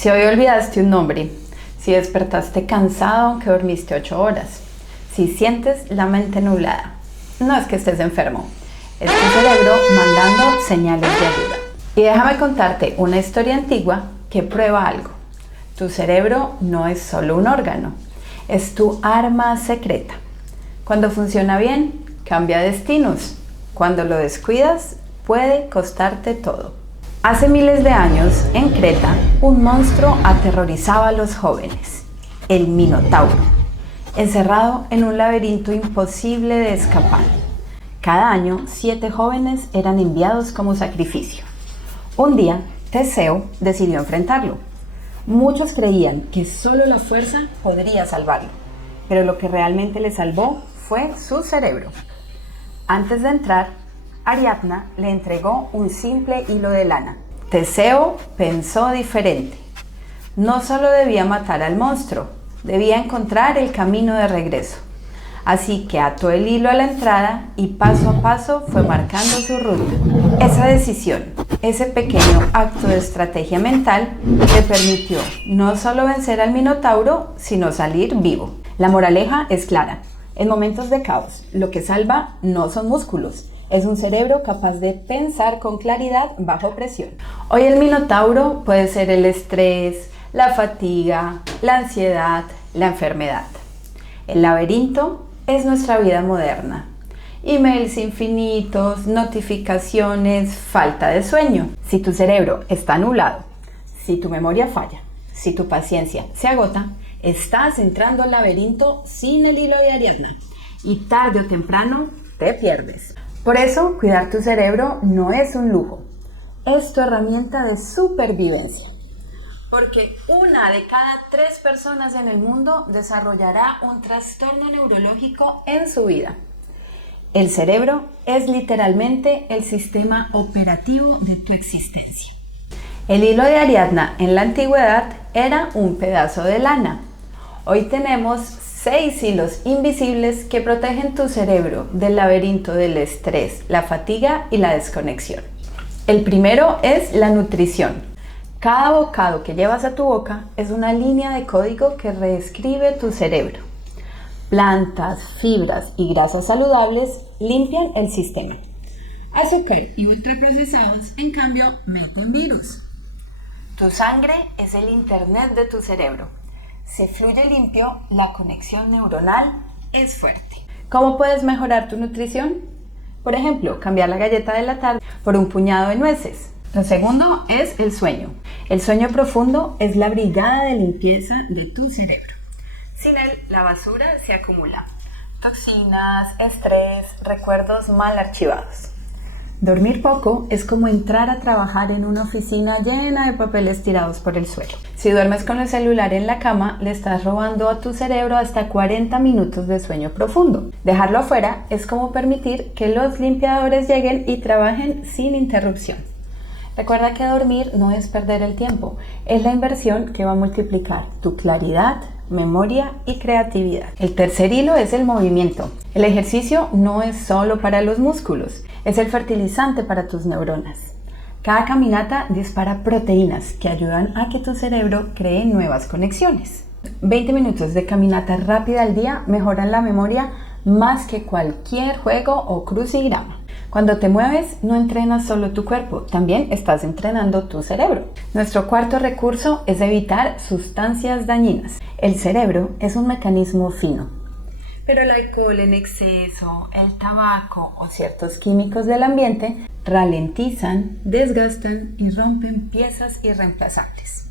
Si hoy olvidaste un nombre, si despertaste cansado aunque dormiste 8 horas, si sientes la mente nublada, no es que estés enfermo, es tu cerebro mandando señales de ayuda. Y déjame contarte una historia antigua que prueba algo. Tu cerebro no es solo un órgano, es tu arma secreta. Cuando funciona bien, cambia destinos. Cuando lo descuidas, puede costarte todo. Hace miles de años, en Creta, un monstruo aterrorizaba a los jóvenes, el Minotauro, encerrado en un laberinto imposible de escapar. Cada año, 7 jóvenes eran enviados como sacrificio. Un día, Teseo decidió enfrentarlo. Muchos creían que solo la fuerza podría salvarlo, pero lo que realmente le salvó fue su cerebro. Antes de entrar, Ariadna le entregó un simple hilo de lana. Teseo pensó diferente. No solo debía matar al monstruo, debía encontrar el camino de regreso. Así que ató el hilo a la entrada y paso a paso fue marcando su ruta. Esa decisión, ese pequeño acto de estrategia mental, le permitió no solo vencer al Minotauro, sino salir vivo. La moraleja es clara. En momentos de caos, lo que salva no son músculos, es un cerebro capaz de pensar con claridad bajo presión. Hoy el Minotauro puede ser el estrés, la fatiga, la ansiedad, la enfermedad. El laberinto es nuestra vida moderna. Emails infinitos, notificaciones, falta de sueño. Si tu cerebro está nublado, si tu memoria falla, si tu paciencia se agota, estás entrando al laberinto sin el hilo de Ariadna y tarde o temprano te pierdes. Por eso, cuidar tu cerebro no es un lujo, es tu herramienta de supervivencia. Porque 1 de cada 3 personas en el mundo desarrollará un trastorno neurológico en su vida. El cerebro es literalmente el sistema operativo de tu existencia. El hilo de Ariadna en la antigüedad era un pedazo de lana. Hoy tenemos 6 hilos invisibles que protegen tu cerebro del laberinto del estrés, la fatiga y la desconexión. El primero es la nutrición. Cada bocado que llevas a tu boca es una línea de código que reescribe tu cerebro. Plantas, fibras y grasas saludables limpian el sistema. Azúcar y ultraprocesados, en cambio, meten virus. Tu sangre es el internet de tu cerebro. Si fluye limpio, la conexión neuronal es fuerte. ¿Cómo puedes mejorar tu nutrición? Por ejemplo, cambiar la galleta de la tarde por un puñado de nueces. Lo segundo es el sueño. El sueño profundo es la brigada de limpieza de tu cerebro. Sin él, la basura se acumula. Toxinas, estrés, recuerdos mal archivados. Dormir poco es como entrar a trabajar en una oficina llena de papeles tirados por el suelo. Si duermes con el celular en la cama, le estás robando a tu cerebro hasta 40 minutos de sueño profundo. Dejarlo afuera es como permitir que los limpiadores lleguen y trabajen sin interrupción. Recuerda que dormir no es perder el tiempo, es la inversión que va a multiplicar tu claridad, memoria y creatividad. El tercer hilo es el movimiento. El ejercicio no es solo para los músculos, es el fertilizante para tus neuronas. Cada caminata dispara proteínas que ayudan a que tu cerebro cree nuevas conexiones. 20 minutos de caminata rápida al día mejoran la memoria más que cualquier juego o crucigrama. Cuando te mueves, no entrenas solo tu cuerpo, también estás entrenando tu cerebro. Nuestro cuarto recurso es evitar sustancias dañinas. El cerebro es un mecanismo fino, pero el alcohol en exceso, el tabaco o ciertos químicos del ambiente ralentizan, desgastan y rompen piezas irreemplazables.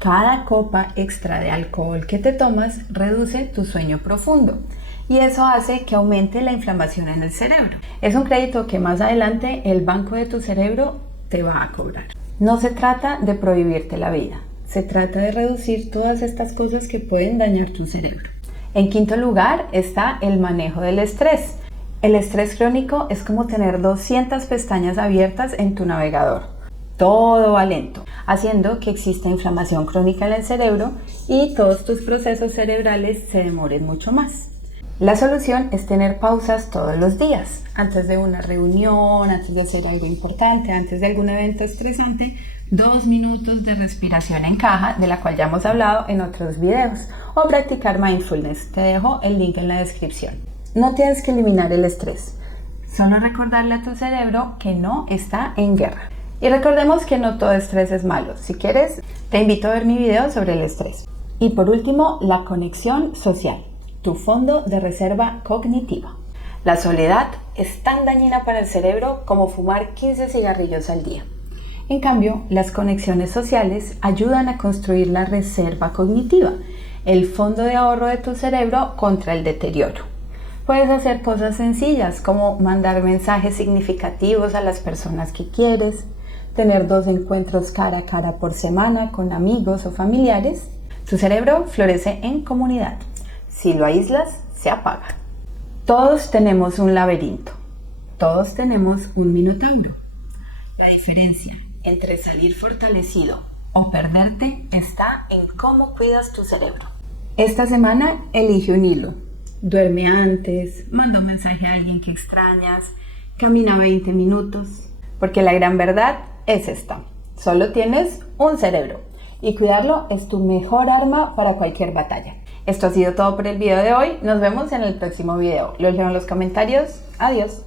Cada copa extra de alcohol que te tomas reduce tu sueño profundo. Y eso hace que aumente la inflamación en el cerebro. Es un crédito que más adelante el banco de tu cerebro te va a cobrar. No se trata de prohibirte la vida, se trata de reducir todas estas cosas que pueden dañar tu cerebro. En quinto lugar está el manejo del estrés. El estrés crónico es como tener 200 pestañas abiertas en tu navegador. Todo va lento, haciendo que exista inflamación crónica en el cerebro y todos tus procesos cerebrales se demoren mucho más. La solución es tener pausas todos los días, antes de una reunión, antes de hacer algo importante, antes de algún evento estresante, 2 minutos de respiración en caja, de la cual ya hemos hablado en otros videos, o practicar mindfulness. Te dejo el link en la descripción. No tienes que eliminar el estrés, solo recordarle a tu cerebro que no está en guerra. Y recordemos que no todo estrés es malo. Si quieres, te invito a ver mi video sobre el estrés. Y por último, la conexión social, tu fondo de reserva cognitiva. La soledad es tan dañina para el cerebro como fumar 15 cigarrillos al día. En cambio, las conexiones sociales ayudan a construir la reserva cognitiva, el fondo de ahorro de tu cerebro contra el deterioro. Puedes hacer cosas sencillas como mandar mensajes significativos a las personas que quieres, tener 2 encuentros cara a cara por semana con amigos o familiares. Tu cerebro florece en comunidad. Si lo aíslas, se apaga. Todos tenemos un laberinto. Todos tenemos un minotauro. La diferencia entre salir fortalecido o perderte está en cómo cuidas tu cerebro. Esta semana elige un hilo. Duerme antes, manda un mensaje a alguien que extrañas, camina 20 minutos. Porque la gran verdad es esta: solo tienes un cerebro y cuidarlo es tu mejor arma para cualquier batalla. Esto ha sido todo por el video de hoy. Nos vemos en el próximo video. Los leo en los comentarios. Adiós.